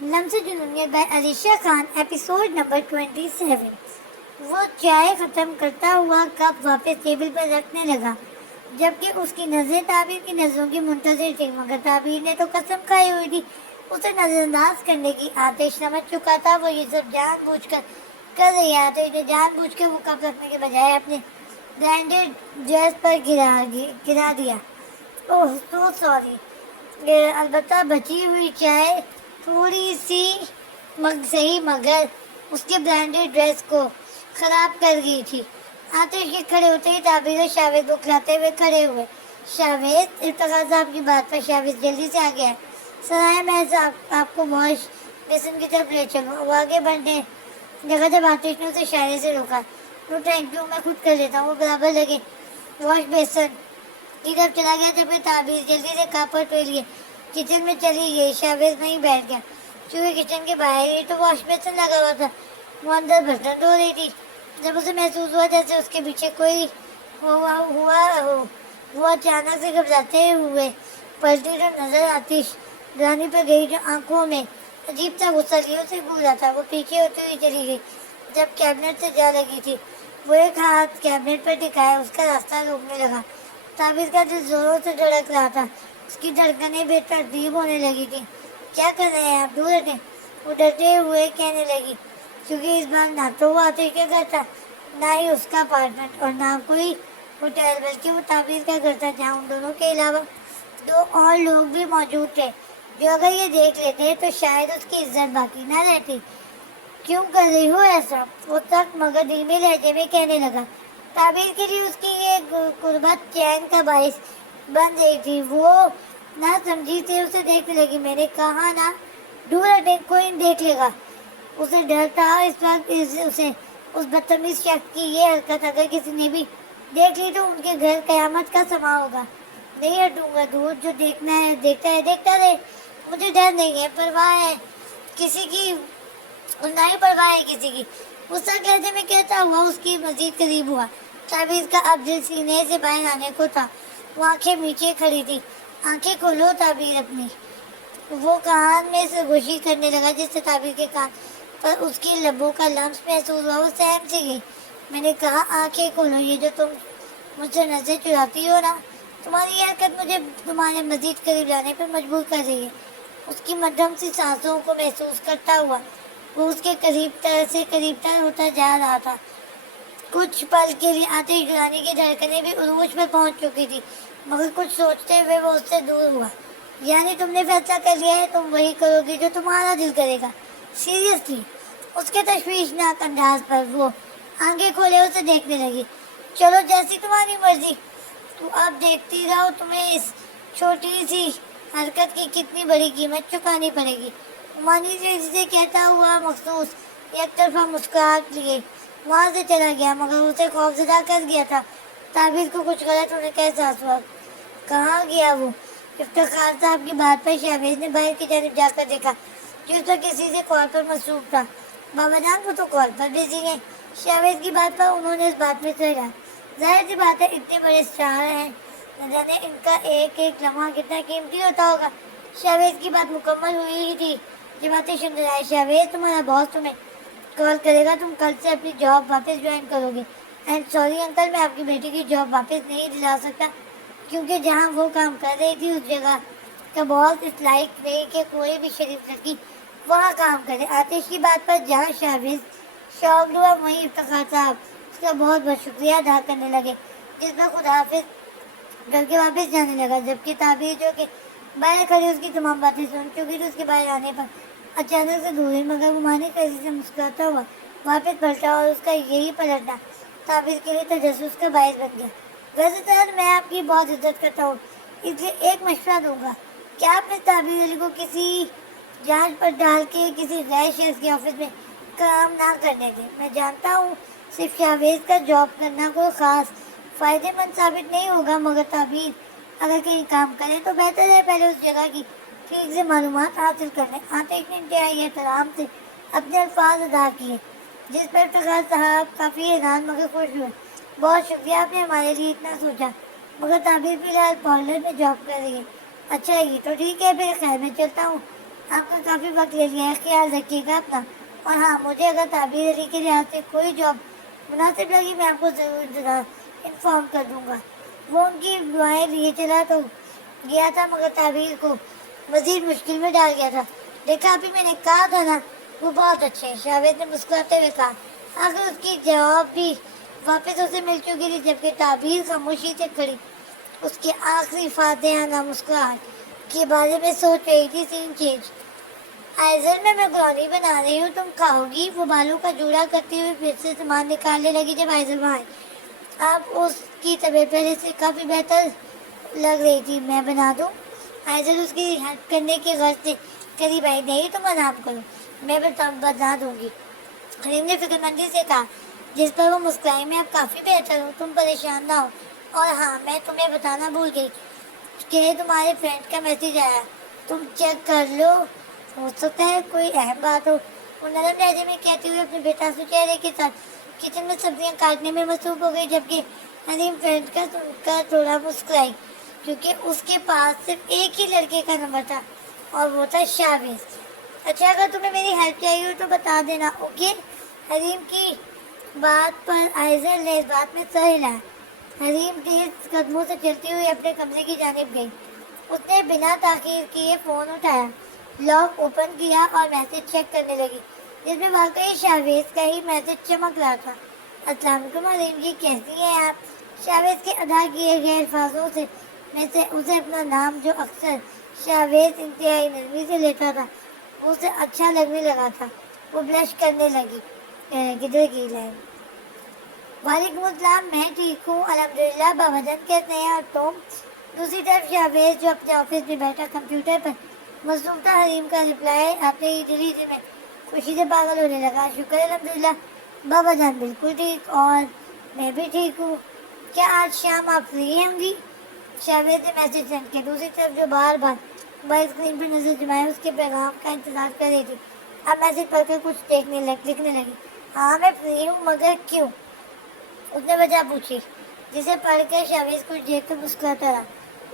لمس جنونیت by Alisha Khan, episode number 27۔ وہ چائے ختم کرتا ہوا کپ واپس ٹیبل پر رکھنے لگا، جبکہ اس کی نظریں تعبیر کی نظروں کی منتظر تھی، مگر تعبیر نے تو قسم کھائی ہوئی تھی اسے نظر انداز کرنے کی۔ آتش سمجھ چکا تھا وہ یہ سب جان بوجھ کر کر رہی ہے۔ آتش نے جان بوجھ کر وہ کپ رکھنے کے بجائے اپنے برانڈیڈ ڈریس پر گرا دیا۔ اوہ سو سوری، البتہ بچی ہوئی چائے تھوڑی سی صحیح مگر اس کے برانڈیڈ ڈریس کو خراب کر گئی تھی۔ آتش کے کھڑے ہوتے ہی تعبیر اور شاویز بکھلاتے ہوئے کھڑے ہوئے۔ شاویز، افتخار صاحب کی بات پر شاویز جلدی سے آگے آئے۔ سرائے محض آپ کو واش بیسن کی طرف لے چلوں۔ وہ آگے بڑھنے لگا جب آتش نے اسے اشارے سے روکا۔ نو تھینک یو، میں خود کر لیتا ہوں۔ وہ برابر لگے واش بیسن کی طرف چلا گیا، جبکہ تعبیر جلدی سے کپ اور ٹرے لیے کچن میں چلی گئی۔ شاویز وہیں بیٹھ گیا، چونکہ کچن کے باہر ہی تو واش بیسن لگا ہوا تھا۔ وہ اندر برتن دھو رہی تھی جب اسے محسوس ہوا جیسے اس کے پیچھے کوئی وہ اچانک سے گھبراتے ہوئے پلٹی تو نظر آتش رانی پر گئی، جو آنکھوں میں عجیب سا غصہ لیے اسے گھور رہا تھا۔ وہ پیچھے ہوتی ہوئی چلی گئی جب کیبنٹ سے جا لگی تھی۔ وہ ایک ہاتھ کیبنٹ پر ٹکایا اس کا راستہ روکنے لگا۔ تعبیر کا دل زوروں سے دھڑک رہا تھا، اس کی دھڑکنیں بے ترتیب ہونے لگی تھی۔ کیا کر رہے ہیں آپ، دور ہٹیں، وہ ڈرتے ہوئے کہنے لگی، کیونکہ اس بار نہ تو وہ آتش کا گھر تھا، نہ ہی اس کا اپارٹمنٹ، اور نہ کوئی ہوٹل، بلکہ وہ تعبیر کا گھر تھا، جہاں ان دونوں کے علاوہ دو اور لوگ بھی موجود تھے، جو اگر یہ دیکھ لیتے تو شاید اس کی عزت باقی نہ رہتی۔ کیوں کر رہی ہو ایسا، وہ سخت مگر دھیمے لہجے میں کہنے لگا۔ تعبیر کے لیے اس کی یہ قربت چین کا باعث بن رہی تھی۔ وہ نہ سمجھی سے اسے دیکھنے لگی۔ میں نے کہا نا دور ہٹیں، کوئی دیکھ لے گا۔ اسے ڈر تھا اس وقت اسے اس بدتمیز شخص کی یہ حرکت اگر کسی نے بھی دیکھ لی تو ان کے گھر قیامت کا سما ہوگا۔ نہیں ہٹوں گا، دور، جو دیکھنا ہے دیکھتا رہے، مجھے ڈر نہیں ہے، پرواہ ہے کسی کی، نہ ہی پرواہ ہے کسی کی، وہ سخت لہجے میں کہتا ہوا اس کی مزید قریب ہوا۔ تعبیر کا اب دل سینے سے باہر آنے کو تھا، وہ آنکھیں میچے کھڑی تھی۔ آنکھیں کھولو تعبیر اپنی، وہ کان میں سرگوشی کرنے لگا، جس سے تعبیر کے کان پر اس کی لبوں کا لمس محسوس ہوا۔ وہ سہم سی گئی۔ میں نے کہا آنکھیں کھولو، یہ جو تم مجھ سے نظر چراتی ہو نا، تمہاری یہ حرکت مجھے تمہارے مزید قریب لانے پر مجبور کر رہی ہے۔ اس کی مدھم سی سانسوں کو محسوس کرتا ہوا وہ اس کے قریب تر ہوتا جا رہا تھا۔ کچھ پل کے لیے آتش رانی کی دھڑکنیں بھی عروج پر پہنچ چکی تھی، مگر کچھ سوچتے ہوئے وہ اس سے دور ہوا۔ یعنی تم نے فیصلہ کر لیا ہے، تم وہی کرو گی جو تمہارا دل کرے گا؟ سیریسلی؟ اس کے تشویشناک انداز پر وہ آنکھیں کھولے اسے دیکھنے لگی۔ چلو جیسی تمہاری مرضی، تو اب دیکھتی رہو تمہیں اس چھوٹی سی حرکت کی کتنی بڑی قیمت چکانی پڑے گی۔ مانی سے کہتا ہوا مخصوص یک طرفہ مسکراہٹ لیے وہاں سے چلا گیا، مگر اسے خوفزدہ کر گیا تھا۔ تعبیر کو کچھ غلط ہونے کا احساس ہوا۔ کہاں گیا وہ؟ افتخار صاحب کی بات پر شاویز نے باہر کی جانب جا کر دیکھا، جس پر کسی سے کال پر مصروف تھا۔ بابا جان، وہ تو کال پر بزی ہیں۔ شاویز کی بات پر انہوں نے اس بات میں سہلا۔ ظاہر سی بات ہے، اتنے بڑے اسٹار ہیں، نہ جانے ان کا ایک ایک لمحہ کتنا قیمتی ہوتا ہوگا۔ شاویز کی بات مکمل ہوئی ہی تھی جب آتش اندر آئے۔ شاویز، تمہارا باس تمہیں کال کرے گا، تم کل سے اپنی جاب واپس جوائن کرو گے۔ اینڈ سوری انکل، میں آپ کی بیٹی کی جاب واپس نہیں دلا سکتا، کیونکہ جہاں وہ کام کر رہی تھی اس جگہ کا باس اس لائق نہیں کہ کوئی بھی شریف لڑکی وہاں کام کرے۔ آتش کی بات پر جہاں شاویز شاکڈ ہوا، وہیں افتخار صاحب اس کا بہت بہت شکریہ ادا کرنے لگے، جس پر خدا حافظ کر کے واپس جانے لگا، جبکہ تعبیر جو کہ باہر کھڑی اس کی تمام باتیں سن چکی تھی، اس کے باہر آنے پر اچانک سے دور ہوئی، مگر وہ مانی کیسی سے مسکراتا ہوا واپس پلٹا، اور اس کا یہی پلٹنا تعبیر کے لیے تجسس کا باعث بن گیا۔ ویسے سر، میں آپ کی بہت عزت کرتا ہوں، اس لیے ایک مشورہ دوں گا کہ آپ نے تعبیر علی کو کسی جانچ پر ڈال کے کسی غیر شخص کے آفس میں کام نہ کرنے دیں۔ میں جانتا ہوں صرف شاویز کا جاب کرنا کوئی خاص فائدے مند ثابت نہیں ہوگا، مگر تعبیر اگر کہیں کام کرے تو بہتر ہے پہلے اس جگہ کی ٹھیک سے معلومات حاصل کر لیں۔ آتش نے انتہائی احترام سے اپنے الفاظ ادا کیے، جس پر افتخار صاحب کافی حیران مگر خوش ہوئے۔ بہت شکریہ، آپ نے ہمارے لیے اتنا سوچا، مگر تعبیر فی الحال پارلر میں جاب کر رہی ہے۔ اچھا، یہ تو ٹھیک ہے، پھر خیر میں چلتا ہوں۔ آپ کا کافی وقت لے لیا ہے، خیال رکھیے گا اپنا. اور ہاں، مجھے اگر تعبیر علی کے لحاظ سے کوئی جاب مناسب لگی میں آپ کو ضرور انفارم کر دوں گا. وہ ان کی دعائیں لیے چلا تو گیا تھا، مگر تعبیر کو مزید مشکل میں ڈال گیا تھا. دیکھا ابھی میں نے کہا تھا نا، وہ بہت اچھے ہیں، جاوید نے مسکراتے ہوئے کہا. آخر اس کی جواب بھی واپس اسے مل چکی تھی، جبکہ تعبیر خاموشی سے کھڑی اس کی آخری فاتحانہ مسکراہٹ کے بارے میں سوچ رہی تھی. سین چینج. آئزل میں گرانی بنا رہی ہوں، تم کھاؤ گی؟ وہ بالوں کا جوڑا کرتی ہوئی پھر سے سامان نکالنے لگی. جب آئزل وہاں آئی، اب اس کی طبیعت پہلے سے کافی بہتر لگ رہی تھی. میں بنا دوں؟ آئزل اس کی ہیلپ کرنے کی غرض سے قریب آئی. نہیں، تم آرام کرو، میں بنا دوں گی، حلیم نے فکر مندی سے کہا، جس پر وہ مسکرائی. میں اب کافی بہتر ہوں، تم پریشان نہ ہو. اور ہاں، میں تمہیں بتانا بھول گئی کہ تمہارے فرینڈ کا میسج آیا، تم چیک کر لو، ہو سکتا ہے کوئی اہم بات ہو. وہ نرم لہجے میں کہتے ہوئے اپنے بےتاسو چہرے کے ساتھ کچن میں سبزیاں کاٹنے میں مصروف ہو گئی. جبکہ حلیم فرینڈ کا سن کر تھوڑا مسکرائی، کیونکہ اس کے پاس صرف ایک ہی لڑکے کا نمبر تھا، اور وہ تھا شاویز. اچھا، اگر تمہیں میری ہیلپ چاہیے ہو تو بتا دینا، اوکے؟ حلیم کی بات پر آئزل نے اس بات میں سر ہلایا. حلیم تیز قدموں سے چلتی ہوئی اپنے کمرے کی جانب گئی. اس نے بنا تاخیر کیے فون اٹھایا، لاک اوپن کیا اور میسج چیک کرنے لگی، جس میں واقعی شاویز کا ہی میسج چمک رہا تھا. السلام علیکم حلیم جی، کیسی ہیں آپ؟ شاویز کے ادا کیے گئے الفاظوں سے میں سے اسے اپنا نام، جو اکثر شاویز انتہائی نرمی سے لیتا تھا، اسے اچھا لگنے لگا تھا. وہ بلش کرنے لگی. کدھر کی لائن؟ وعلیکم السلام، میں ٹھیک ہوں الحمدللہ، باباجان کیسے ہیں؟ اور تم؟ دوسری طرف شاویز، جو اپنے آفس میں بیٹھا کمپیوٹر پر مصروف تھا، حلیم کا رپلائی آتے ہی دلی میں خوشی سے پاگل ہونے لگا. شکر الحمدللہ، بابا جان بالکل ٹھیک، اور میں بھی ٹھیک ہوں. کیا آج شام آپ فری ہوں گی؟ شاویز نے میسج سینڈ کیا. دوسری طرف جو بار بار موبائل اسکرین پر نظر جمائے اس کے پیغام کا انتظار کر رہی تھی، اب میسج پڑھ کر کچھ لکھنے لگی. ہاں میں فری ہوں، مگر کیوں؟ اس نے وجہ پوچھی، جسے پڑھ کر شاویز کچھ دیر تک مسکراتا رہا،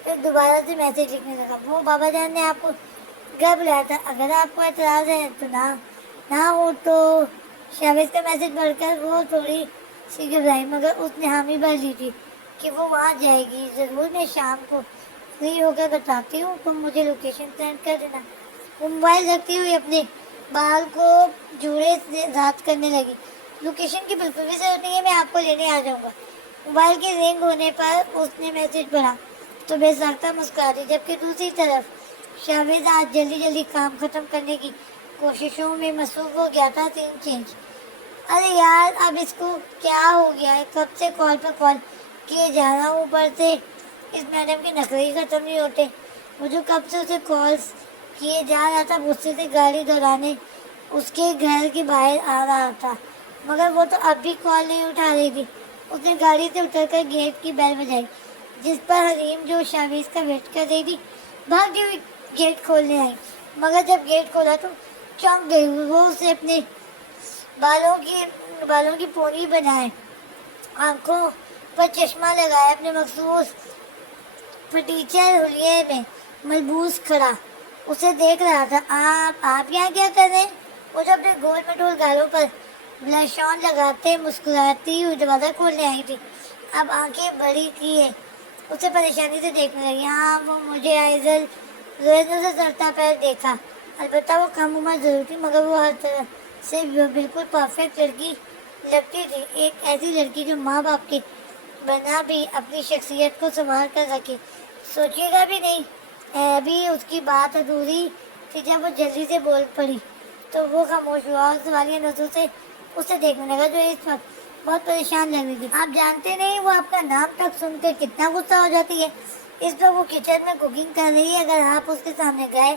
پھر دوبارہ سے میسج لکھنے لگا. وہ بابا جان نے آپ کو گھر بلایا تھا، اگر آپ کو اعتراض ہے تو نہ ہو تو. شاویز کا میسج پڑھ کر وہ تھوڑی سی گھبرائی، مگر اس نے حامی بھر لی تھی کہ وہ وہاں جائے گی. ضرور، میں شام کو فری ہو کر بتاتی ہوں، تم مجھے لوکیشن سینڈ کر دینا. وہ موبائل رکھتی ہوئی اپنے بال کو جوڑے سے ذات کرنے لگی. لوکیشن کی بالکل بھی ضرورت نہیں ہے، میں آپ کو لینے آ جاؤں گا. موبائل کی رنگ ہونے پر اس نے میسج پڑھا تو بے ساختہ مسکرا دی. جبکہ دوسری طرف شاویز آج جلدی کام ختم کرنے کی کوششوں میں مصروف ہو گیا تھا. سین چینج. ارے یار، اب اس کو کیا ہو گیا ہے؟ کب سے کال پر کال کیے جا رہا ہوں، اوپر سے اس میڈم کے نخرے ہی ختم نہیں ہوتے. وہ جو کب سے اسے کالز کیے جا رہا تھا، غصے سے گاڑی دوڑانے اس کے گھر کے باہر آ رہا تھا، مگر وہ تو اب بھی کال نہیں اٹھا رہی تھی. اس نے گاڑی سے اتر کر گیٹ کی بیل بجائی، جس پر حلیم، جو شاویز کا ویٹ کر رہی تھی، بھاگتی ہوئی گیٹ کھولنے آئی. مگر جب گیٹ کھولا تو چونک گئی. وہ اسے اپنے بالوں کی پونی بنائے، آنکھوں پر چشمہ لگائے، اپنے مخصوص پٹیچر حلیے میں ملبوس کھڑا اسے دیکھ رہا تھا. آپ یہاں کیا کر رہے ہیں؟ وہ جو اپنے گول مٹول گالوں پر بلش آن لگاتے مسکراتی ہوئی دروازہ کھولنے آئی تھی، اب آنکھیں بڑی کیے اسے پریشانی سے دیکھنے لگی. ہاں، وہ مجھے آئزل روزنوں سے سرتا پیر دیکھا. البتہ وہ کم عمر ضرور تھی، مگر وہ ہر طرح سے بالکل پرفیکٹ لڑکی لگتی تھی. ایک ایسی لڑکی جو ماں باپ کے بنا بھی اپنی شخصیت کو سنبھال کر رکھے، سوچے گا بھی نہیں. ابھی اس کی بات ادھوری تھی جب وہ جلدی سے بول پڑی تو وہ خاموش ہوا اور سوالیہ نظروں سے اسے دیکھنے لگا، جو اس وقت بہت پریشان لگ رہی تھی. آپ جانتے نہیں وہ آپ کا نام تک سن کر کتنا غصہ ہو جاتی ہے. اس وقت وہ کچن میں کوکنگ کر رہی ہے، اگر آپ اس کے سامنے گئے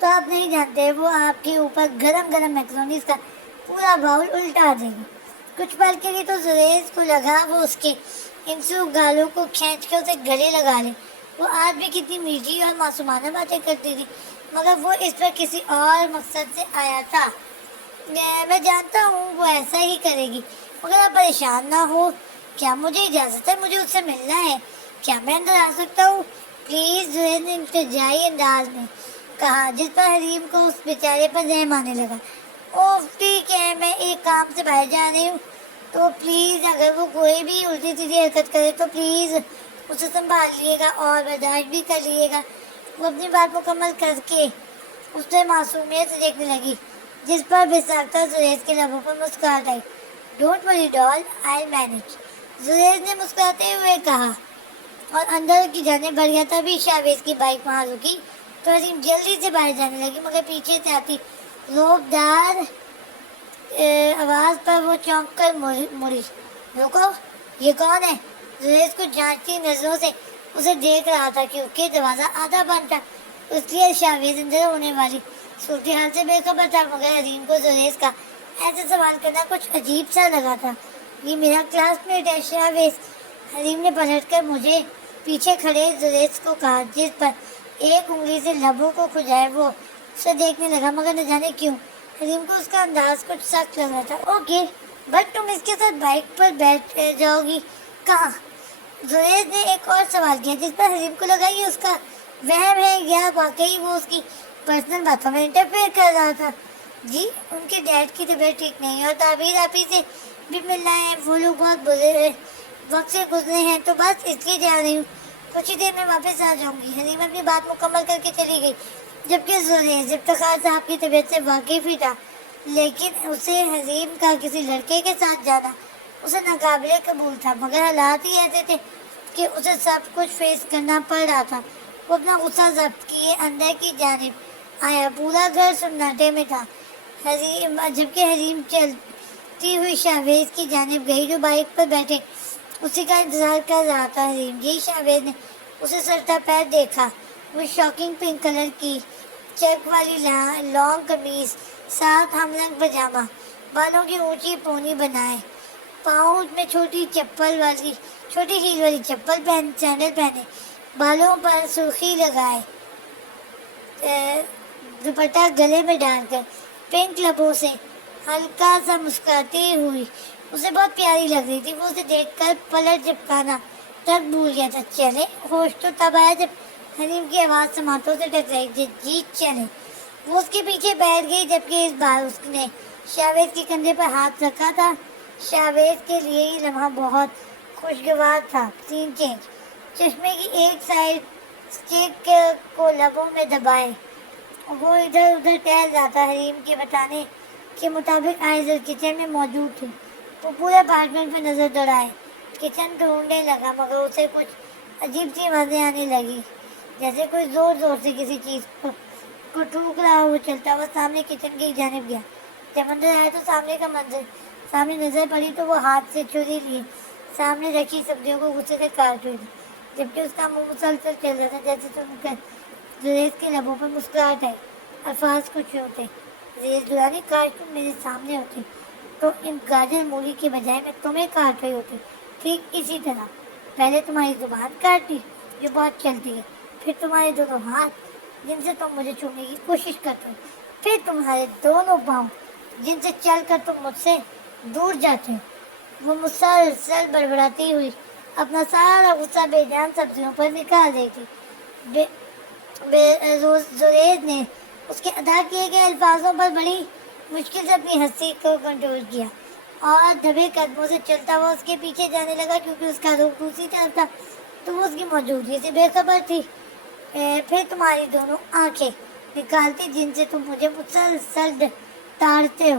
تو آپ نہیں جانتے وہ آپ کے اوپر گرم میکرونیز کا پورا باؤل الٹا دے گی. کچھ پل کے لیے تو زریز کو لگا وہ اس کے انسو گالوں کو کھینچ کر اسے گلے لگا لے. وہ آج بھی کتنی میٹھی اور معصومانہ باتیں کرتی تھی، مگر وہ اس پر کسی اور مقصد سے آیا تھا. میں جانتا ہوں وہ ایسا ہی کرے گی، مگر آپ پریشان نہ ہو. کیا مجھے اجازت ہے؟ مجھے اس سے ملنا ہے. کیا میں اندر آ سکتا ہوں؟ پلیز. زہر نے التجائی انداز میں کہا، جس پر حریم کو اس بیچارے پر رحم آنے لگا۔ اوہ ٹھیک ہے، میں ایک کام سے باہر جا رہی ہوں، تو پلیز اگر وہ کوئی بھی الٹی سیدھی حرکت کرے تو پلیز اسے سنبھال لیے گا اور برداشت بھی کر لیے گا۔ وہ اپنی بات مکمل کر کے اس سے معصومیت سے دیکھنے لگی، جس پر بے ساختہ زریز کے لبوں پر مسکراہٹ آئی۔ ڈونٹ وری ڈال، آئی مینج، زریز نے مسکراتے ہوئے کہا اور اندر کی جانب بڑھ گیا۔ تبھی شاویز کی بائک وہاں رکی تو حریم جلدی سے باہر جانے لگی، مگر پیچھے سے آتی روبدار آواز پر وہ چونک کر مڑی۔ رکو، یہ کون ہے؟ زریز کو جانچتی نظروں سے اسے دیکھ رہا تھا کیونکہ دروازہ آدھا بند تھا، اس لیے شاویز اندر ہونے والی صورتحال سے بے خبر تھا، مگر حریم کو زریز کا ایسے سوال کرنا کچھ عجیب سا لگا تھا۔ یہ میرا کلاس میٹ ہے شاویز، حریم نے پلٹ کر مجھے پیچھے کھڑے زریز کو کہا، جس پر ایک انگلی سے لبوں کو کھجائے وہ اسے دیکھنے لگا، مگر نہ جانے کیوں حریم کو اس کا انداز کچھ سخت لگ رہا تھا۔ اوکے، بٹ تم اس کے ساتھ بائک پر بیٹھ جاؤ گی کہاں؟ زریز نے ایک اور سوال کیا، جس پر حریم کو لگا یہ اس کا وہم ہے یا واقعی وہ اس کی پرسنل باتوں میں انٹرفیئر کر رہا تھا۔ جی، ان کے ڈیڈ کی طبیعت ٹھیک نہیں ہے اور تعبیر آپی سے بھی ملنا ہے، وہ لوگ بہت برے وقت سے گزرے ہیں، تو بس اس لیے جا رہی ہوں، کچھ ہی دیر میں واپس آ جاؤں گی۔ حریم اپنی بات مکمل کر کے چلی گئی، جبکہ زریز افتخار صاحب کی طبیعت سے واقف ہی تھا، لیکن اسے حریم کا کسی لڑکے کے ساتھ جانا اسے ناقابل قبول تھا، مگر حالات ہی ایسے تھے کہ اسے سب کچھ فیس کرنا پڑ رہا تھا۔ وہ اپنا غصہ ضبط کیے اندر کی جانب آیا، پورا گھر سناٹے میں تھا، جبکہ حریم چلتی ہوئی شاویز کی جانب گئی جو بائک پر بیٹھے اسی کا انتظار کر رہا تھا۔ حریم جی، شاویز نے اسے سرتا پیر دیکھا، وہ شاکنگ پنک کلر کی چیک والی لانگ قمیض، ساتھ ہم رنگ پجامہ، بالوں کی اونچی پونی بنائے، پاؤں میں چھوٹی ہیل والی چپل سینڈل پہنے، بالوں پر سرخی لگائے، دوپٹہ گلے میں ڈال کر پنک لبوں سے ہلکا سا مسکراتی ہوئی اسے بہت پیاری لگ رہی تھی۔ وہ اسے دیکھ کر پلٹ جھپکانا تک بھول گیا تھا۔ چلے، ہوش تو تب آیا جب حریم کی آواز سماعتوں سے ٹکرائی، جی چلے۔ وہ اس کے پیچھے بیٹھ گئی، جبکہ اس بار اس نے شاویز کے کندھے پر ہاتھ رکھا تھا۔ شاویز کے لیے یہ لمحہ بہت خوشگوار تھا۔ سین چینج، چشمے کی ایک سائڈ اسٹیک کو لبوں میں دبائے وہ ادھر ادھر ٹہل رہا تھا۔ حریم کے بتانے کے مطابق آئزل کچن میں موجود تھی۔ وہ پورے اپارٹمنٹ میں نظر دوڑائے، کچن ڈھونڈنے لگا، مگر اسے کچھ عجیب سی آوازیں آنے لگی، جیسے کوئی زور زور سے کسی چیز کو ٹھوک رہا ہو۔ وہ چلتا ہوا سامنے کچن کی جانب گیا، جب اندر آیا تو سامنے نظر پڑی تو وہ ہاتھ سے چھری لیے سامنے رکھی سبزیوں کو غصے سے کاٹ رہی تھی، جبکہ اس کا منہ مسلسل چل رہا تھا۔ جیسے سن کر زریز کے لبوں پر مسکراہٹ آئی، الفاظ کچھ ہوتے، زریز دورانی، کاش تم میرے سامنے ہوتی تو ان گاجر مولی کے بجائے میں تمہیں کاٹ رہی ہوتی، ٹھیک اسی طرح۔ پہلے تمہاری زبان کاٹتی جو بہت چلتی ہے، پھر تمہارے دونوں ہاتھ جن سے تم مجھے چھونے کی کوشش کرتے ہو، پھر تمہارے دونوں پاؤں جن سے چل کر تم مجھ سے دور جاتے ہو۔ وہ مسلسل بڑبڑاتی ہوئی اپنا سارا غصہ بے جان سبزیوں پر نکال رہی تھی۔ زریز نے اس کے ادا کیے گئے الفاظوں پر بڑی مشکل سے اپنی ہنسی کو کنٹرول کیا اور دبے قدموں سے چلتا ہوا اس کے پیچھے جانے لگا، کیونکہ اس کا رخ دوسری طرف تھا تو وہ اس کی موجودگی سے بے خبر تھی۔ پھر تمہاری دونوں آنکھیں نکالتی جن سے تم مجھے مسلسل تاڑتے ہو،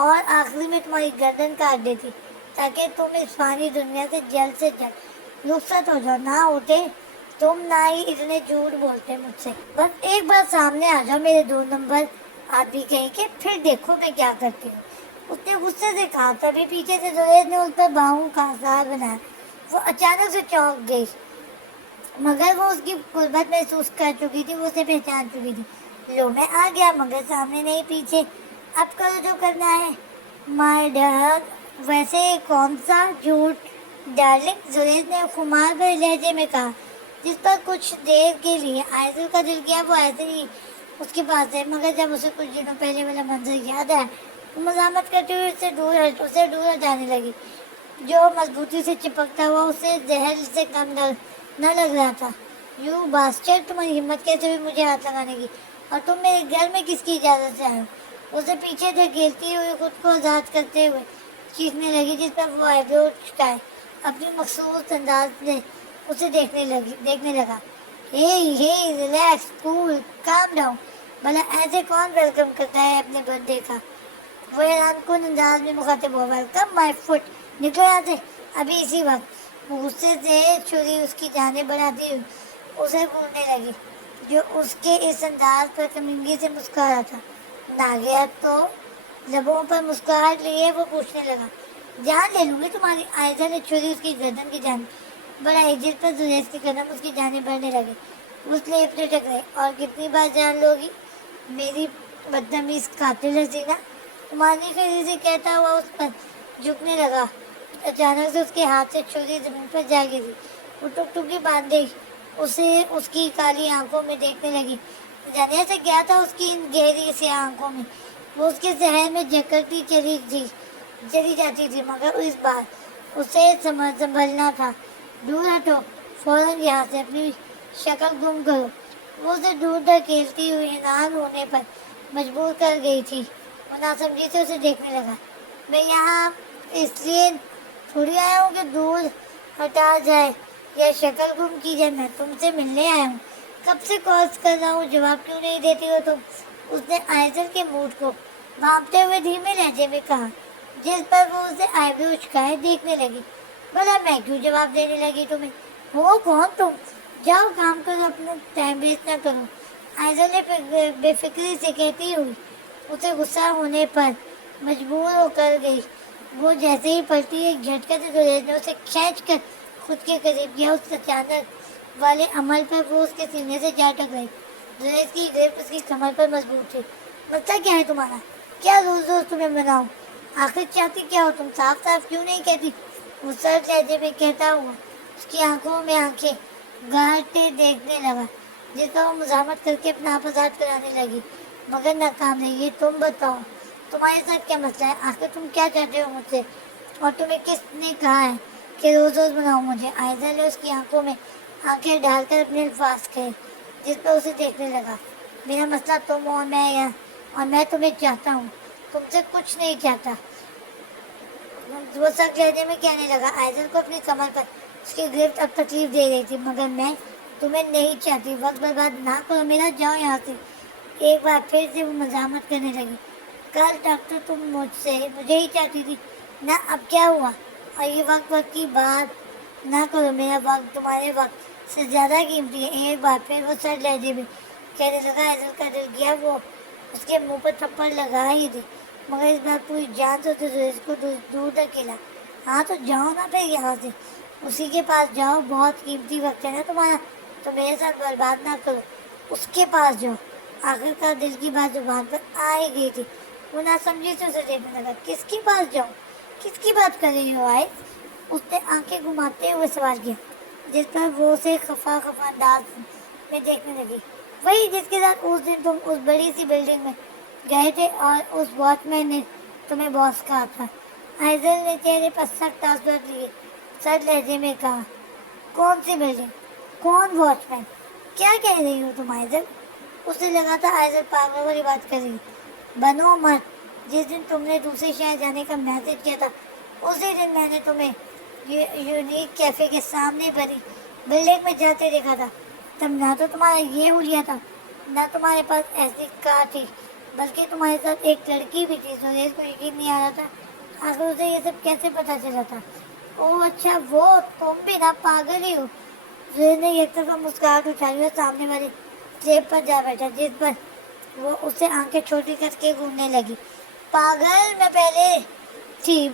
اور آخری میں تمہاری گردن کاٹ دیتی تاکہ تم اس فانی دنیا سے جلد رخصت ہو جاؤ۔ نہ ہوتے تم، نہ ہی اتنے جھوٹ بولتے مجھ سے۔ بس ایک بار سامنے آ جاؤ میرے 2 نمبر آدمی کہیں کہ، پھر دیکھو میں کیا کرتی ہوں، اس نے غصے سے کہا۔ تبھی پیچھے سے زریز نے اس پر باہوں کا آثار بنایا۔ وہ اچانک سے چونک گئی، مگر وہ اس کی قربت محسوس کر چکی تھی، وہ اسے پہچان چکی تھی۔ لو، میں آ گیا، مگر سامنے نہیں پیچھے، اب کرو جو کرنا ہے مائی ڈار۔ ویسے کون سا جھوٹ ڈارلنگ، زریز نے خمار بھرے لہجے میں کہا، جس پر کچھ دیر کے لیے آئزل کا دل کیا وہ ایسے ہی اس کے پاس ہے، مگر جب اسے کچھ دنوں پہلے والا منظر یاد آیا تو مزاحمت کرتے ہوئے اسے دور جانے لگی، جو مضبوطی سے چپکتا ہوا اسے زہر سے کم نہ لگ رہا تھا۔ یو باسٹرڈ، تمہاری ہمت کیسے ہوئی مجھے ہاتھ لگانے کی؟ اور تم میرے گھر میں کس کی اجازت سے آئے ہو؟ اسے پیچھے دھکیلتی ہوئے خود کو آزاد کرتے ہوئے چیخنے لگی، جس پر وہ آئیبرو اٹھائے اپنی مخصوص انداز میں اسے دیکھنے لگا۔ ریلیکس، کول، کام ڈاؤن۔ بھلا ایسے کون ویلکم کرتا ہے اپنے برتھ ڈے کا؟ وہ حیران کن انداز میں مخاطب ہوا، ویلکم مائی فٹ، نکلو یہاں سے ابھی اسی وقت۔ وہ غصے سے چھری اس کی جانب بڑھاتی ہوئی اسے گھورنے لگی، جو اس کے اس انداز پر کمینگی سے مسکرا رہا تھا۔ ناگہت تو لبوں پر مسکراہٹ لیے وہ پوچھنے لگا، جان لے لوں گی تمہاری؟ عائشہ نے چھری اس کی گردن کی جانب بڑھائی، جس پر زریز کے قدم اس کی جانب بڑھنے لگے۔ اس لیب سے ٹکرے، اور کتنی بار جان لو گی میری بدتمیز قاتل حسینہ؟ مانی خیری سے کہتا ہوا اس پر جھکنے لگا۔ اچانک سے اس کے ہاتھ سے چھری زمین پر جا گری۔ وہ ٹک باندھے اسے اس کی کالی آنکھوں میں دیکھنے لگی۔ جانے سے کیا تھا اس کی ان گہری سیاہ آنکھوں میں؟ وہ اس کے ذہن میں جکڑتی چلی جاتی تھی، مگر اس بار اسے سنبھلنا تھا۔ دور ہٹو، فوراً یہاں سے، اپنی شکل گم کرو۔ وہ اسے دور دھکیلتی ہوئی انار ہونے پر مجبور کر گئی تھی۔ وہ ناسمجھی سے اسے دیکھنے لگا۔ میں یہاں اس لیے تھوڑی آیا ہوں کہ دور ہٹا جائے یا شکل گم کی جائے، میں تم سے ملنے آیا ہوں۔ کب سے کالز کر رہا ہوں، جواب کیوں نہیں دیتی ہو تم؟ اس نے آئزل کے موڈ کو بھانپتے ہوئے دھیمے لہجے میں کہا، جس پر وہ اسے آئیبرو اچکائے دیکھنے لگی۔ بھلا میں کیوں جواب دینے لگی تمہیں؟ ہو کون تم؟ جاؤ کام کرو، اپنا ٹائم ویسٹ نہ کرو، آئزل نے بے فکری سے کہتی ہوئی اسے غصہ ہونے پر مجبور ہو کر گئی۔ وہ جیسے ہی پلٹی، ایک جھٹکے سے زریز نے اسے کھینچ کر خود کے قریب کیا۔ اس اچانک والے عمل پر وہ اس کے سینے سے جا ٹکرائی۔ زریز کی گرفت اس کی کمر پر مضبوط تھی۔ مسئلہ کیا ہے تمہارا؟ کیا روز روز تمہیں مناؤں؟ آخر چاہتی کیا ہو تم؟ صاف صاف کیوں نہیں کہتی؟ وہ سرد لہجے میں کہتا ہوا اس کی آنکھوں میں آنکھیں گاڑتے دیکھنے لگا، جس پر وہ مزاحمت کر کے اپنا آپ آزاد کرانے لگی، مگر ناکام رہی۔ یہ تم بتاؤ، تمہارے ساتھ کیا مسئلہ ہے؟ آخر تم کیا چاہتے ہو مجھ سے؟ اور تمہیں کس نے کہا ہے کہ روز روز بناؤ مجھے؟ آئزہ نے اس کی آنکھوں میں آنکھیں ڈال کر اپنے الفاظ کہے، جس پر اسے دیکھنے لگا۔ میرا مسئلہ تم اور میں تمہیں چاہتا ہوں، تم سے کچھ نہیں چاہتا۔ وہ سخت لہجے میں کہنے لگا۔ آئزل کو اپنی کمر پر اس کی گرفت اب تکلیف دے رہی تھی، مگر میں تمہیں نہیں چاہتی۔ وقت برباد نہ کرو میرا، جاؤ یہاں سے۔ ایک بار پھر سے وہ مزاحمت کرنے لگی۔ کل تک تو تم مجھے ہی چاہتی تھی نہ، اب کیا ہوا؟ اور یہ وقت کی بات نہ کرو، میرا وقت تمہارے وقت سے زیادہ قیمتی ہے۔ ایک بار پھر وہ سرد لہجے میں کہنے لگا۔ آئزل کا دل گیا، وہ اس کے منہ پر تھپڑ لگا ہی تھی، مگر اس بار پوری جان سے اس کو دور دھکیلا۔ ہاں تو جاؤ نا پھر یہاں سے، اسی کے پاس جاؤ، بہت قیمتی وقت ہے نا تمہارا، تو میرے ساتھ برباد نہ کرو، اس کے پاس جاؤ۔ آخر کار دل کی بات زبان پر آ ہی گئی تھی۔ وہ ناسمجھی سے اسے دیکھنے لگا۔ کس کے پاس جاؤں؟ کس کی بات کر رہی ہو آئز؟ اس نے آنکھیں گھماتے ہوئے سوال کیا، جس پر وہ اسے خفا انداز میں دیکھنے لگی۔ وہی جس کے ساتھ اس دن تم اس بڑی سی بلڈنگ میں گئے تھے اور اس واچ مین نے تمہیں باس کہا تھا۔ آئزل نے چہرے پر سخت تاثرات لیے سرد لہجے میں کہا، کون سی بلڈنگ؟ کون واچ مین؟ کیا کہہ رہی ہو تم آئزل؟ اسے لگا تھا آئزل پاگل والی بات کر رہی۔ بنو مت، جس دن تم نے دوسرے شہر جانے کا میسج کیا تھا، اسی دن میں نے تمہیں یونیک کیفے کے سامنے بھری بلڈنگ میں جاتے دیکھا تھا۔ تب نہ تو تمہارا یہ حلیہ تھا، نہ تمہارے پاس ایسی کار تھی، بلکہ تمہارے ساتھ ایک لڑکی بھی تھی۔ سریش کو یقین نہیں آ رہا تھا آخر اسے یہ سب کیسے پتہ چلا تھا۔ اوہ اچھا، وہ تم بھی نا پاگل ہی ہو۔ سریش نے ایک طرفہ مسکراہٹ اچھالی اور سامنے والے سلیب پر جا بیٹھا، جس پر وہ اسے آنکھیں چھوٹی کر کے گھورنے لگی۔ پاگل میں پہلے تھی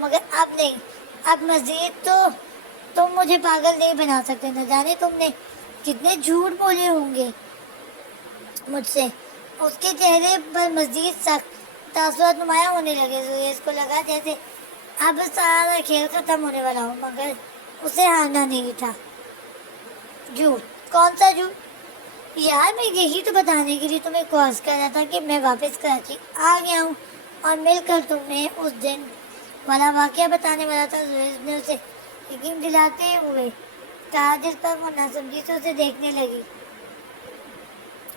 مگر اب نہیں، اب مزید تو تم مجھے پاگل نہیں بنا سکتے۔ نہ جانے تم نے کتنے جھوٹ بولے ہوں گے مجھ سے۔ اس کے چہرے پر مزید سخت تاثرات نمایاں ہونے لگے۔ سریش کو لگا جیسے اب سارا کھیل ختم ہونے والا ہو، مگر اسے ہارنا نہیں تھا۔ جھوٹ؟ کون سا جھوٹ؟ یار میں یہی تو بتانے کے لیے تمہیں کال کر رہا تھا کہ میں واپس کراچی آ گیا ہوں اور مل کر تمہیں اس دن والا واقعہ بتانے والا تھا۔ سریش نے اسے یقین دلاتے ہوئے کہا، جس پر وہ ناسمجھی سے اسے دیکھنے لگی۔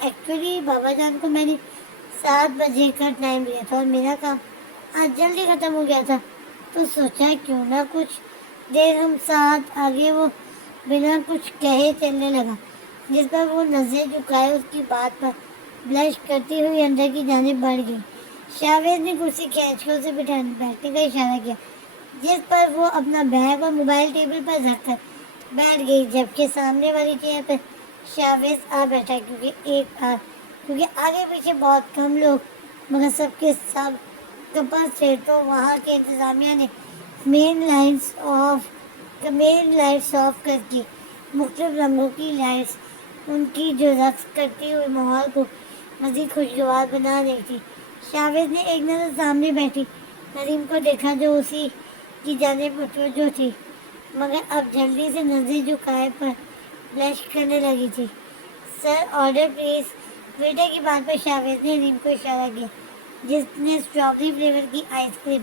ایکچولی بابا جان کو میں نے 7 بجے کا ٹائم دیا تھا اور میرا کام آج جلدی ختم ہو گیا تھا، تو سوچا کیوں نہ کچھ دیر ہم ساتھ آگے. وہ بنا کچھ کہے چلنے لگا، جس پر وہ نظریں جھکائے اس کی بات پر بلش کرتی ہوئی اندر کی جانب بڑھ گئی. شاویز نے کرسی کھینچ کر اسے بیٹھنے کا اشارہ کیا، جس پر وہ اپنا بیگ اور موبائل ٹیبل پر رکھ کر بیٹھ گئی، جبکہ سامنے والی چیئر پر شاویز آ بیٹھا. کیونکہ آگے پیچھے بہت کم لوگ مگر سب کے سب کپل تھے، تو وہاں کے انتظامیہ نے مین لائٹس آف کر کی. مختلف رنگوں کی لائٹس ان کی جو رقص کرتی ہوئی ماحول کو مزید خوشگوار بنا رہی تھی. شاویز نے ایک نظر سامنے بیٹھی حریم کو دیکھا، جو اسی کی جانب متوجہ تھی، مگر اب جلدی سے نظریں جھکائے پر بلش کرنے لگی تھی. سر، آرڈر پلیز. ویٹر کی بات پر شاویز نے حریم کو اشارہ کیا، جس نے اسٹرابری فلیور کی آئس کریم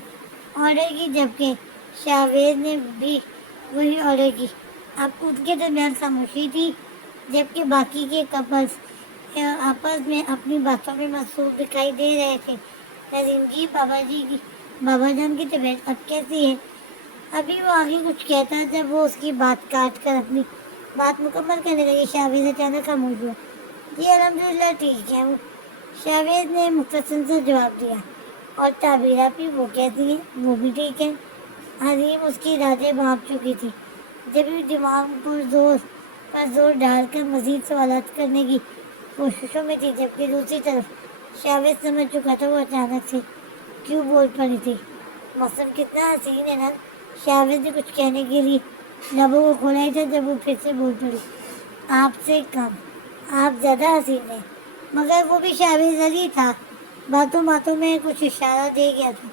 آرڈر کی، جبکہ شاویز نے بھی وہی آرڈر کی. اب ان کے درمیان خاموشی تھی، جبکہ باقی کے کپلز آپس میں اپنی باتوں میں مصروف دکھائی دے رہے تھے. حریم جی، بابا جان کی طبیعت اب کیسی ہے؟ ابھی وہ آگے کچھ کہتا جب وہ اس کی بات کاٹ کر اپنی بات مکمل کرنے لگی. شاویز اچانک خاموش ہوا. جی الحمدللہ ٹھیک ہے، شاویز نے مختصر سے جواب دیا. اور تعبیرہ بھی وہ کہتی ہیں، وہ بھی ٹھیک ہے. حریم اس کی راتیں بھانپ چکی تھی، جب بھی دماغ پر زور ڈال کر مزید سوالات کرنے کی کوششوں میں تھی، جبکہ دوسری طرف شاویز سمجھ چکا تھا وہ اچانک سے کیوں بول پڑی تھی. موسم کتنا حسین ہے نا. شاویز نے کچھ کہنے کے لیے لبوں کو کھولا ہی تھا جب وہ پھر سے بول پڑی. آپ سے کم، آپ زیادہ حسین ہیں. مگر وہ بھی شاویز علی تھا. باتوں میں کچھ اشارہ دے گیا تھا،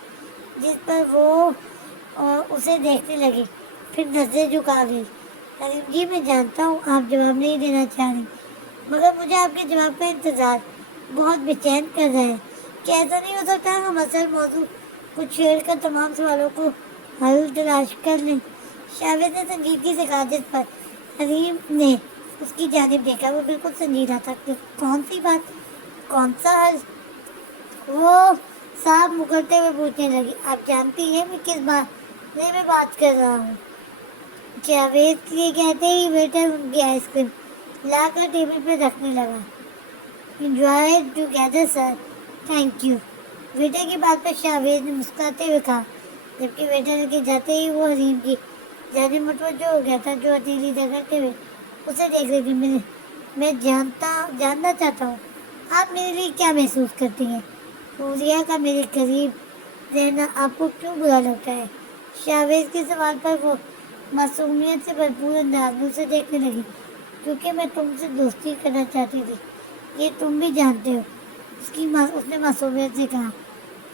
جس پر وہ اسے دیکھنے لگی، پھر نظریں جھکا گئی. حریم جی، میں جانتا ہوں آپ جواب نہیں دینا چاہ رہی، مگر مجھے آپ کے جواب کا انتظار بہت بے چین کر رہا ہے. کیا ایسا نہیں ہو سکتا ہم اصل موضوع کو چھیڑ کر تمام سوالوں کو حل تلاش کر لیں؟ شاویز نے سنجیدگی سے کہا، جس پر حریم نے اس کی جانب دیکھا. وہ بالکل سنجیدہ تھا. کون سی بات؟ کون سا حل؟ وہ صاحب مکرتے ہوئے پوچھنے لگی. آپ جانتی ہیں میں کس بارے میں بات کر رہا ہوں؟ جاوید یہ کہتے ہی ویٹر ان کی آئس کریم لا کر ٹیبل پہ رکھنے لگا. Enjoy together sir. Thank you. Waiter کی بات پر شاویز نے مسکراتے ہوئے کہا، جبکہ ویٹر کے جاتے ہی وہ حریم کی جانب متوجہ ہو گیا تھا، جو ہتھیلی رگڑتے ہوئے اسے دیکھ رہی تھی. میں جاننا چاہتا ہوں آپ میرے لیے کیا محسوس کرتی ہیں؟ حوریہ کا میرے قریب رہنا آپ کو کیوں برا لگتا ہے؟ شاویز کے سوال پر وہ معصومیت سے بھرپور انداز میں اسے دیکھنے لگی. کیونکہ میں تم سے دوستی کرنا چاہتی تھی، یہ تم بھی جانتے ہو. اس نے معصومیت سے کہا.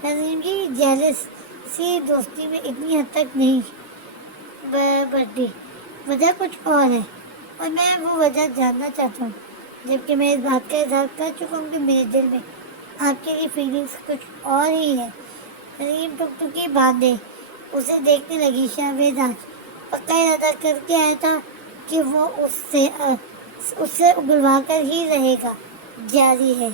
حریم جی، جیلسی دوستی میں اتنی حد تک نہیں بڑھتی، وجہ کچھ اور ہے، اور میں وہ وجہ جاننا چاہتا ہوں. جبکہ میں اس بات کا اظہار کر چکا ہوں کہ میرے دل میں آپ کے لیے فیلنگس کچھ اور ہی ہے. حریم ٹکٹکی باندھے اسے دیکھنے لگی. شاویز آج پکا ارادہ کر کے آیا تھا کہ وہ اس سے اگلوا کر ہی رہے گا. جاری ہے.